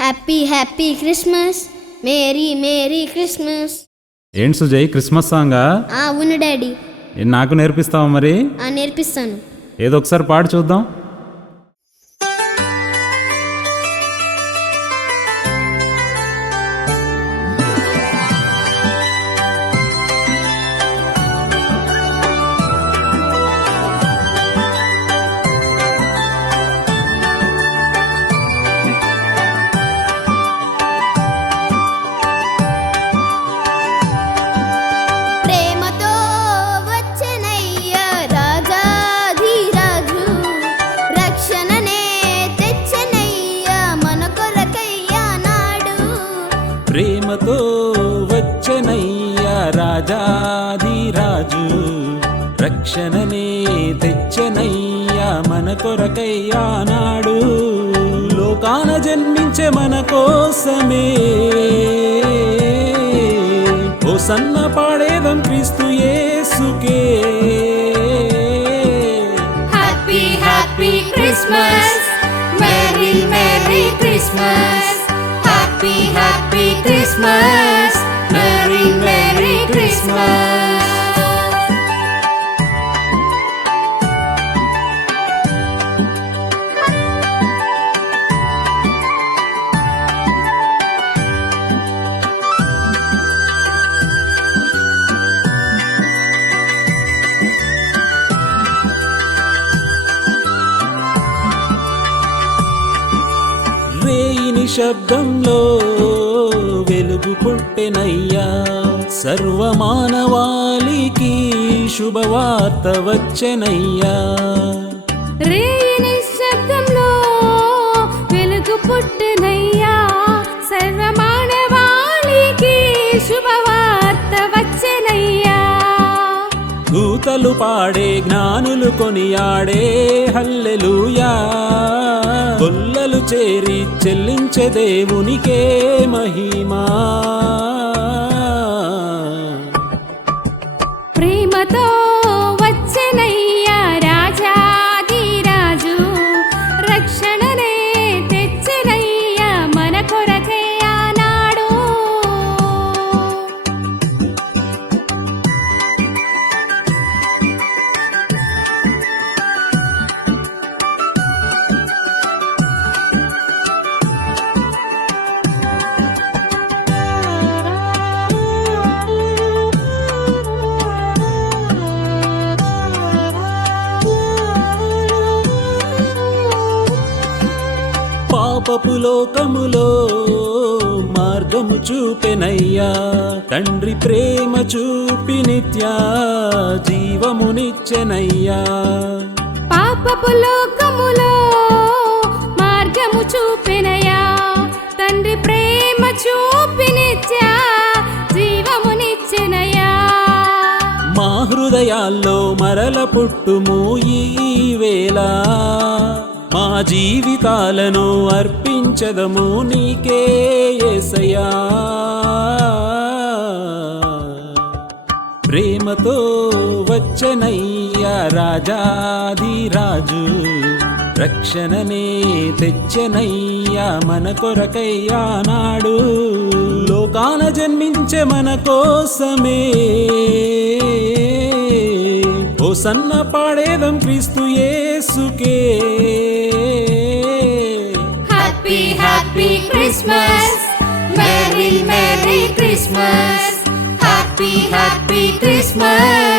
Happy happy Christmas, merry merry Christmas. ఏంటి Sujay, Christmas సాంగా? అవును daddy. నాకు నేర్పిస్తావా మరి? నేర్పిస్తాను. ఏదో ఒకసారి పాడు చూద్దాం. ప్రేమతో వచ్చనయ్యా రాజాధిరాజు, రక్షణనే తెచ్చనయ్యా మన కొరకయ్యా నాడు. లోకాన జన్మించే మన కోసమే హోసన్న పాడేదం క్రీస్తు యేసుకే. Happy happy Christmas, merry merry Christmas. Happy, happy Christmas, Merry, Merry Christmas. రేయిని శబ్దంలో వెలుగు పుట్టెనయ్యా, సర్వమానవాళికి శుభవార్త వచ్చెనయ్యా. రేయిని శబ్దంలో వెలుగు పుట్టెనయ్యా, సర్వమానవాళికి శుభవార్త వచ్చెనయ్యా. దూతలు పాడే, జ్ఞానులు కొనియాడే హల్లెలూయా. గొల్లలు చేరి చెల్లించే దేవునికే మహిమా. ప్రేమతో వచ్చనయ్యా రాజాధిరాజు, రక్షణనే తెచ్చనయ్యా మన కొరకయ్యా నాడు. పాపపు లోకములో మార్గము చూపెనయ్యా, తండ్రి ప్రేమ చూపి నిత్య జీవమునిచ్చెనయ్యా. పాపపు లోకములో మార్గము చూపెనయ్యా, తండ్రి ప్రేమ చూపి నిత్య జీవమునిచ్చెనయ్యా. మా హృదయాల్లో మరల పుట్టుము ఈ వేళ, మా జీవితాలను అర్పించదము నీకే యేసయ్యా. ప్రేమతో వచ్చనయ్యా రాజాధిరాజు, రక్షణనే తెచ్చనయ్యా మన కొరకయ్యా నాడు. లోకాన జన్మించే మన కోసమే హోసన్న పాడేదం క్రీస్తు యేసుకే. Happy happy Christmas, merry merry Christmas. Happy happy Christmas.